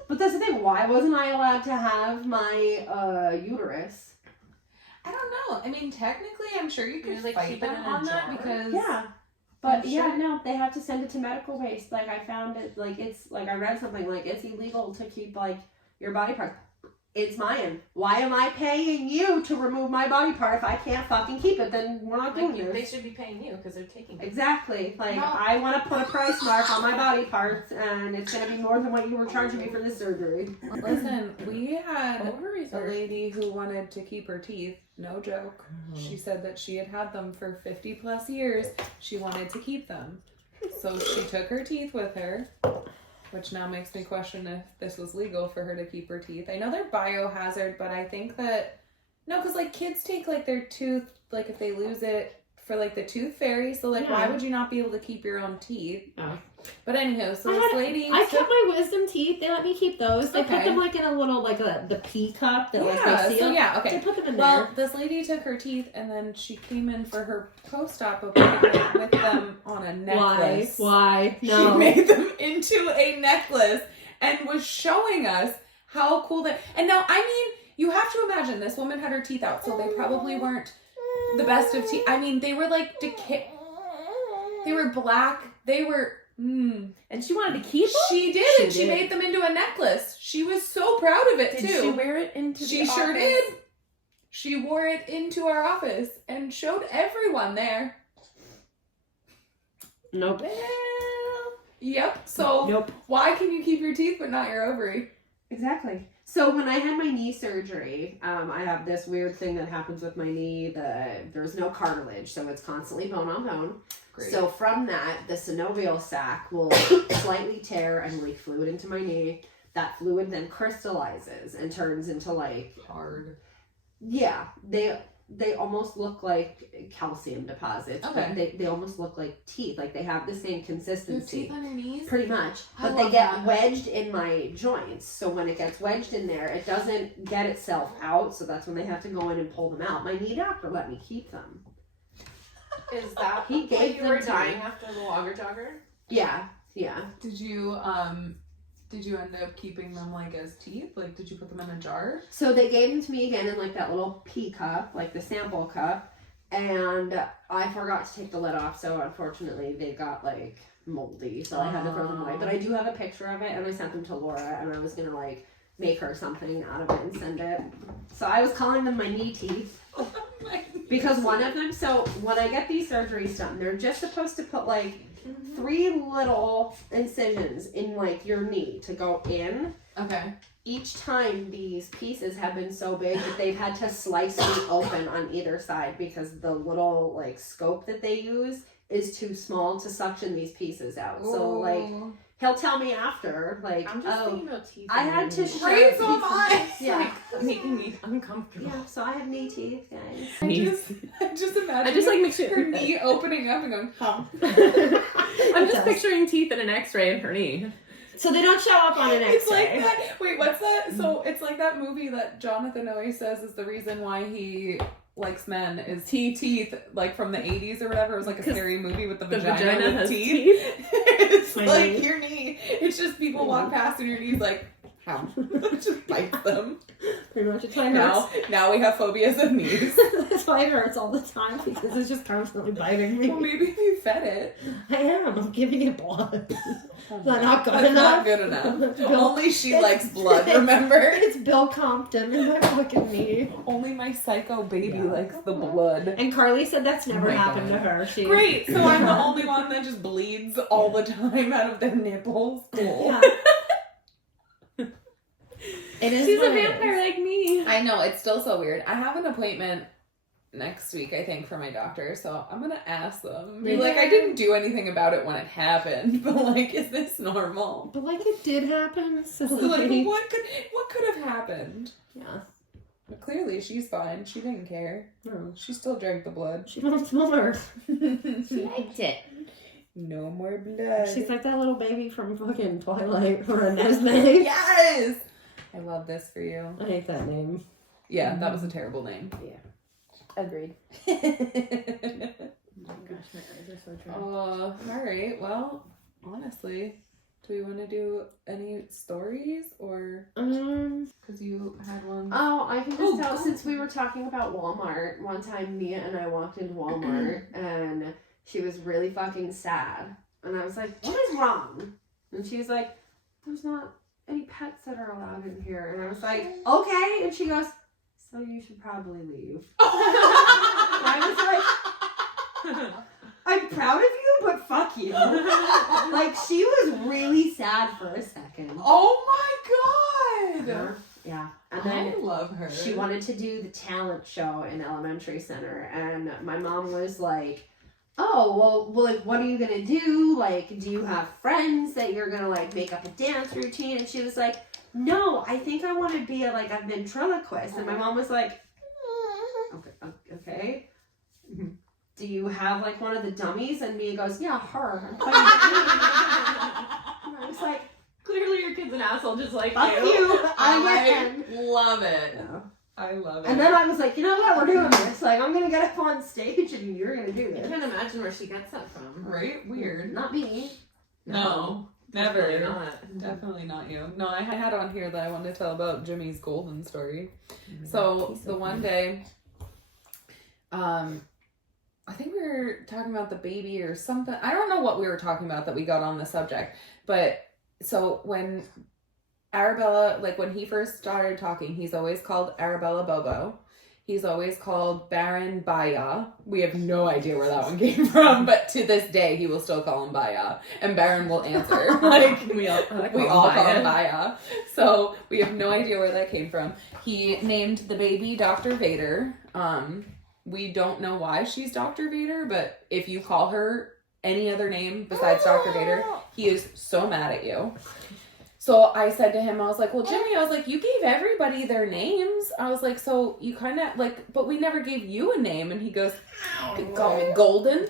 But that's the thing. Why wasn't I allowed to have my uterus? I don't know. I mean, technically, I'm sure you could like, fight keep it them in a on that jar? because Yeah. But I'm yeah, sure- no, they have to send it to medical waste. Like I found it, like it's like I read something like it's illegal to keep like your body parts. It's mine. Why am I paying you to remove my body part if I can't fucking keep it? Then we're not doing Like, they this. should be paying you because they're taking it. Exactly. Like No. I want to put a price mark on my body parts, and it's gonna be more than what you were charging me for this surgery. Listen, we had Ovaries a are lady who wanted to keep her teeth. No joke. She said that she had them for 50 plus years. She wanted to keep them. So she took her teeth with her, which now makes me question if this was legal for her to keep her teeth. I know they're biohazard, but I think that, no, because like kids take like their tooth, like if they lose it for like the tooth fairy. So like, why Yeah. would you not be able to keep your own teeth? Oh. But anywho, so I this had- lady I took- kept my wisdom teeth. They let me keep those. They put Okay. them like in a little like the pea cup that like yeah, they seal. so yeah, okay. They put them in Well, there. this lady took her teeth and then she came in for her post-op appointment with them on a necklace. Why? She No. made them into a necklace and was showing us how cool that. And now, I mean, you have to imagine this woman had her teeth out, so they probably weren't the best of teeth. I mean, they were like They were black. They were. And she wanted to keep them? She did, and she made them into a necklace. She was so proud of it, Did too. she wear it into She the sure office? did. She wore it into our office and showed everyone there. Nope. Yep. So Nope. why can you keep your teeth but not your ovary? Exactly. So when I had my knee surgery, I have this weird thing that happens with my knee. There's no cartilage, so it's constantly bone on bone. Great. So from that, the synovial sac will slightly tear and leak fluid into my knee. That fluid then crystallizes and turns into like hard. Yeah, they almost look like calcium deposits, but they almost look like teeth. Like they have the same consistency. Your teeth on your knees? Pretty much. I But they love get that. wedged in my joints. So when it gets wedged in there, it doesn't get itself out. So that's when they have to go in and pull them out. My knee doctor let me keep them. Is that He why gave you them were to dying me. after the Wogger Jogger? Yeah. Did you end up keeping them like as teeth? Like did you put them in a jar? So they gave them to me again in like that little pea cup, like the sample cup. And I forgot to take the lid off. So unfortunately they got like moldy. So I had to throw them away. But I do have a picture of it and I sent them to Laura and I was going to like make her something out of it and send it. So I was calling them my knee teeth. Because one of them, so when I get these surgeries done, they're just supposed to put like 3 little incisions in like your knee to go in. Okay. Each time these pieces have been so big that they've had to slice me open on either side because the little like scope that they use is too small to suction these pieces out. So like he'll tell me after, like, I'm just thinking about teeth. I had to shove Right, so am I. Yeah. Making me uncomfortable. Yeah, so I have knee teeth, guys. I just imagine I just like mix it. her knee opening up and going, huh. I'm just picturing teeth in an X-ray in her knee. So they don't show up on an X-ray. It's like that. Wait, what's that? So it's like that movie that Jonathan always says is the reason why he likes men is teeth, like from the 80s or whatever. It was like a scary movie with the vagina with has teeth. It's My like knee. your knee. It's just people walk past and your knee's like, how? Just bites them. Pretty much. It's why it hurts. Now we have phobias of knees. That's why it hurts all the time because it's just constantly biting me. Well, maybe if you fed it. I am. I'm giving it blood. That's not good That's enough. not good enough. Bill- Only she it's- likes blood, remember? It's Bill Compton in my fucking knee. Only my psycho baby likes the blood. And Carly said that's never my happened God. to her. She Great, so I'm the only one that just bleeds all the time out of their nipples. Cool. Yeah. It is She's a what it vampire is. like me. I know, it's still so weird. I have an appointment next week, I think, for my doctor, so I'm gonna ask them. Be like, I didn't do anything about it when it happened, but like, is this normal? But like it did happen. So So like, what could have happened? Yeah. But clearly, she's fine. She didn't care. No. She still drank the blood. She wants more. She liked it. No more blood. She's like that little baby from fucking Twilight or Nesme. Yes! I love this for you. I hate that name. Yeah, that was a terrible name. Agreed. Oh gosh, my eyes are so dry. Alright, well, honestly, do we want to do any stories or because you had one? Oh, I can just Oh, tell go. since we were talking about Walmart. One time, Mia and I walked into Walmart and she was really fucking sad. And I was like, what is wrong? And she was like, there's not any pets that are allowed in here. And I was like, okay. And she goes, so you should probably leave. I was like, I'm proud of you, but fuck you. Like, she was really sad for a second. Oh my god! Yeah. And I then love her. she wanted to do the talent show in elementary center, and my mom was like, oh, well, like, what are you gonna do? Like, do you have friends that you're gonna, like, make up a dance routine? And she was like, no, I think I want to be a ventriloquist. And my mom was like, okay. Do you have, like, one of the dummies? And Mia goes, yeah, her. I'm playing and I was like, Clearly your kid's an asshole just like fuck you. I am. love it. Yeah. I love it. And then I was like, you know what? We're doing this. Like, I'm going to get up on stage and you're going to do I this. can't imagine where she gets that from. right? Weird. Not me. No, Definitely never. not. Definitely not you. No, I had on here that I wanted to tell about Jimmy's golden story. So the one day, I think we were talking about the baby or something. I don't know what we were talking about that we got on the subject. But so when Arabella, like when he first started talking, he's always called Arabella Bobo. He's always called Baron Baya. We have no idea where that one came from, but to this day, he will still call him Baya. And Baron will answer. Like, we all call him Baya. So we have no idea where that came from. He named the baby Dr. Vader. We don't know why she's Dr. Vader, but if you call her any other name besides Dr. Vader, he is so mad at you. So I said to him, I was like, well, Jimmy, I was like, you gave everybody their names. I was like, so you kind of like, but we never gave you a name. And he goes, you can call me Golden.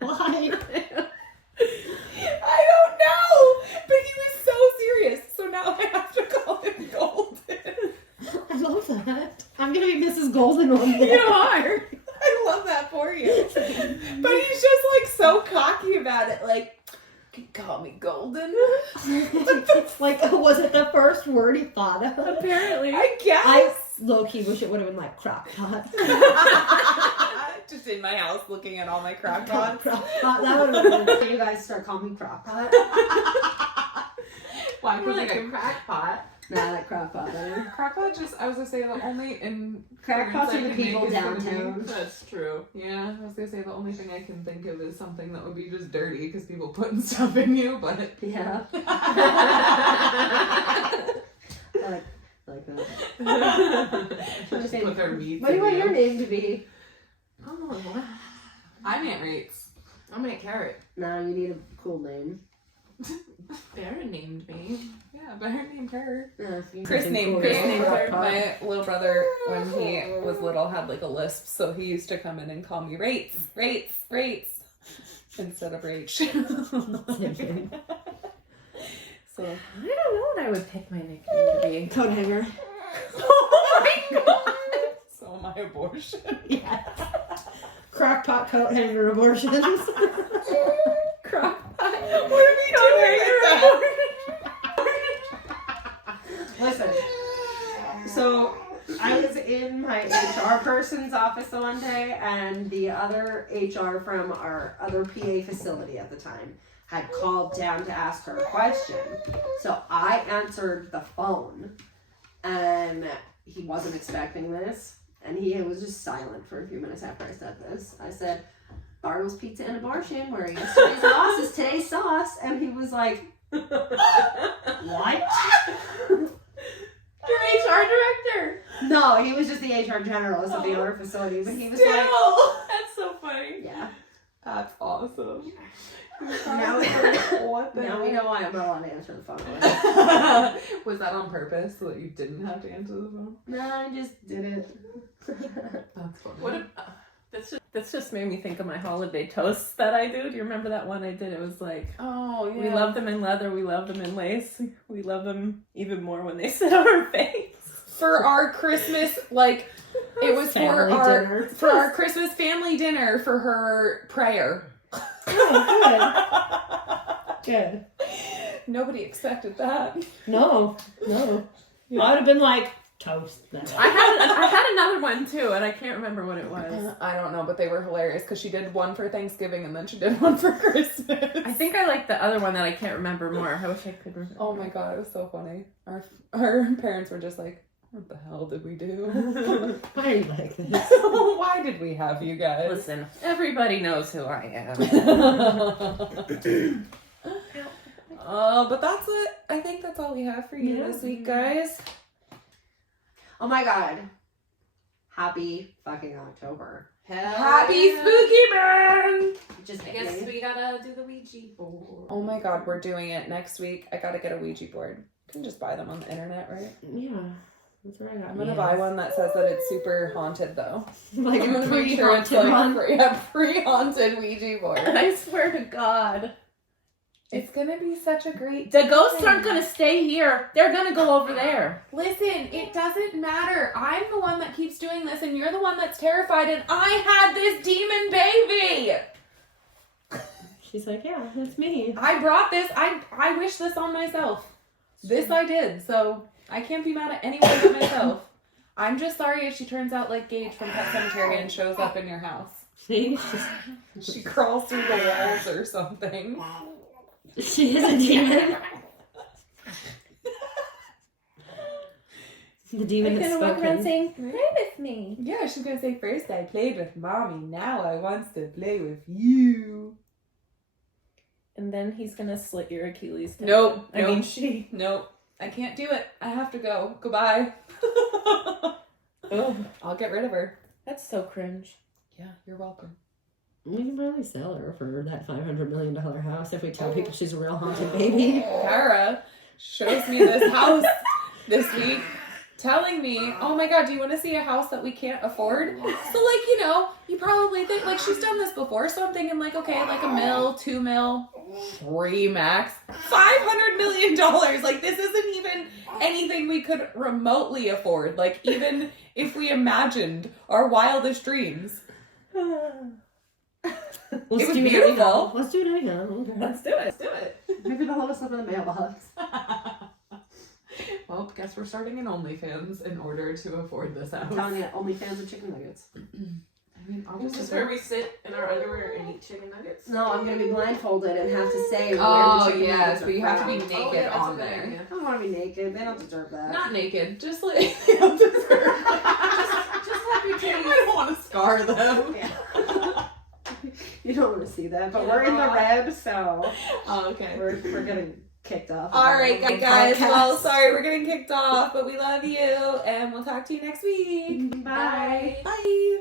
Why? I don't know. But he was so serious. So now I have to call him Golden. I love that. I'm gonna be Mrs. Golden one day. You are. I love that for you. But he's just like so cocky about it. Like, you can call me Golden. Like, was it the first word he thought of? Apparently. I guess. I low-key wish it would have been like crock pot. Just in my house looking at all my crock pots. Crock pot. That would have been. You guys start calling me crock pot. Why? Because like a crack pot. Nah, I like crock pot better. Crockpot just, I was gonna say the only in Crack pots are the I can make people is gonna be- downtown. That's true. Yeah, I was gonna say the only thing I can think of is something that would be just dirty because people putting stuff in you, but Yeah. I like that. just put their meat. What do you want your name to be? Oh, I'm Aunt Rates. I'm Aunt Carrot. No, you need a cool name. Baron named me. Yeah, Baron named her. Chris named her. My little brother, when he was little, had like a lisp, so he used to come in and call me Rates instead of Rach. So I don't know what I would pick my nickname to be. Coat hanger. oh my god! So my abortion. Yes. Crock pot coat hanger abortions. Crock pot. What are we doing like Listen, so I was in my HR person's office the one day, and the other HR from our other PA facility at the time had called down to ask her a question. So I answered the phone, and he wasn't expecting this, and he was just silent for a few minutes after I said this. I said, Bartle's Pizza and Abortion, where yesterday's loss is today's sauce, and he was like, what? Your HR director. No, he was just the HR generalist of the other facility, but he was like, That's so funny. yeah. That's awesome. Now we What the Now we know why I'm not allowed to answer the phone. Was that on purpose so that you didn't have to answer the phone? No, I just did it. That's funny. What if, This just made me think of my holiday toasts that I do. Do you remember that one I did? It was like, Oh, yeah. we love them in leather, we love them in lace. We love them even more when they sit on our face. For our Christmas, like, it was Family dinner. for our Christmas family dinner for her prayer. Oh, good. Good. Nobody expected that. No. I would have been like, toast then. I had another one too, and I can't remember what it was. I don't know, but they were hilarious because she did one for Thanksgiving and then she did one for Christmas. I think I like the other one that I can't remember more. I wish I could remember. Oh my god, it was so funny. Our parents were just like, what the hell did we do? Why are you like this? Why did we have you guys? Listen, everybody knows who I am. But that's it. I think that's all we have for you this week, guys. Oh my god. Happy fucking October. Happy Spooky Burn! Just I guess we gotta do the Ouija board. Oh my god, we're doing it next week. I gotta get a Ouija board. You can just buy them on the internet, right? Yeah. That's right. I'm gonna buy one that says that it's super haunted though. Like I'm a gonna make sure it's pre-haunted like one. pre-haunted Ouija board. I swear to God. It's gonna be such a great The ghosts aren't gonna stay here. They're gonna go over there. Listen, it doesn't matter. I'm the one that keeps doing this and you're the one that's terrified and I had this demon baby! She's like, yeah, that's me. I brought this. I wish this on myself. This I did, so I can't be mad at anyone but myself. I'm just sorry if she turns out like Gage from Pet Cemetery and shows up in your house. See? She crawls through the walls or something. She is a demon. The demon has walk around spoken. saying, "Play with me." Yeah, she's gonna say, first I played with mommy, now I wants to play with you. And then he's gonna slit your Achilles tendon. Nope. I mean, she. Nope. I can't do it. I have to go. Goodbye. Oh, I'll get rid of her. that's so cringe. Yeah, you're welcome. We can probably sell her for that $500 million house if we tell people she's a real haunted baby. Kara shows me this house this week, telling me, oh my god, do you want to see a house that we can't afford? So like, you know, you probably think, like, she's done this before, so I'm thinking like, okay, like $1 mil, $2 mil, 3 max, $500 million. Like, this isn't even anything we could remotely afford. Like, even if we imagined our wildest dreams. Let's It was do beautiful. anyhow. Let's do it anyhow. Okay. Let's do it. Let's do it. Maybe they'll let us up in the mailbox. Well, guess we're starting an OnlyFans in order to afford this house. I'm telling you, OnlyFans of chicken nuggets. I mean, This is where we sit in our underwear and eat chicken nuggets. No, I'm gonna be blindfolded and have to say where Oh, the chicken yes, nuggets but are you have to be from. naked Oh, yeah, that's a on good there. idea. I don't want to be naked. They don't deserve that. Not naked, just like they don't deserve Just have your I titties. don't want to scar them. You don't want to see that, but we're in the red, so Oh, okay. we're getting kicked off. All right, guys. Podcast. Well, sorry we're getting kicked off, but we love you, and we'll talk to you next week. Bye. Bye.